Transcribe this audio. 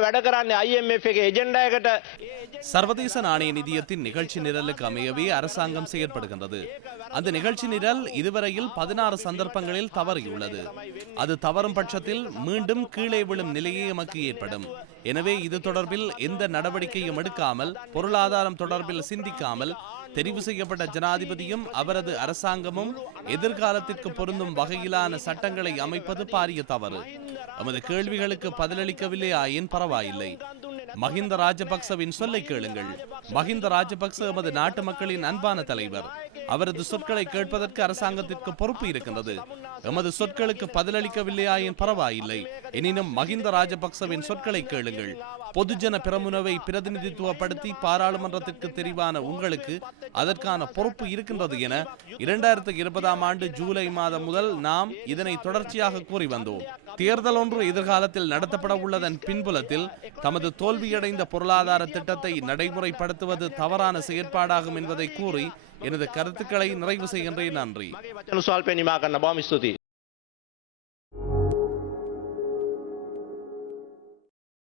වැඩ කරන්නේ IMF එකේ එජෙන්ඩා එකට சர்வதேச நாணய நிதியத்தின் நிகழ்ச்சி நிரலுக்கு அமையவே அரசாங்கம் செயற்படுகின்றது அந்த நிகழ்ச்சி நிரல் இதுவரையில் பதினாறு சந்தர்ப்பங்களில் தவறியுள்ளது அது தவறும் பட்சத்தில் மீண்டும் கீழே விழும் நிலையே எமக்கு ஏற்படும் எனவே இது தொடர்பில் எந்த நடவடிக்கையும் எடுக்காமல் பொருளாதாரம் தொடர்பில் சிந்திக்காமல் தெரிவு செய்யப்பட்ட ஜனாதிபதியும் அவரது அரசாங்கமும் எதிர்காலத்திற்கு பொருந்தும் வகையிலான சட்டங்களை அமைப்பது பாரிய தவறு எமது கேள்விகளுக்கு பதிலளிக்கவில்லை ஆயின் பரவாயில்லை. மஹிந்த ராஜபக்சவின் சொல்லை கேளுங்கள். மஹிந்த ராஜபக்ச எமது நாட்டு மக்களின் அன்பான தலைவர். அவரது சொற்களை கேட்பதற்கு அரசாங்கத்திற்கு பொறுப்பு இருக்கின்றது. எமது சொற்களுக்கு பதிலளிக்கவில்லையாயின் பரவாயில்லை. எனினும் மஹிந்த ராஜபக்சவின் சொற்களை கேளுங்கள். பொதுஜன பிரமுனவை பிரதிநிதித்துவப்படுத்தி பாராளுமன்றத்திற்கு தெரிவான உங்களுக்கு அதற்கான பொறுப்பு இருக்கின்றது என இரண்டாயிரத்தி இருபதாம் ஆண்டு ஜூலை மாதம் முதல் நாம் இதனை தொடர்ச்சியாக கூறி வந்தோம். தேர்தல் ஒன்று எதிர்காலத்தில் நடத்தப்பட உள்ளதன் பின்புலத்தில் தமது தோல்வியடைந்த பொருளாதார திட்டத்தை நடைமுறைப்படுத்துவது தவறான செயற்பாடாகும் என்பதை கூறி எனது கருத்துக்களை நிறைவு செய்கின்றேன். நன்றி.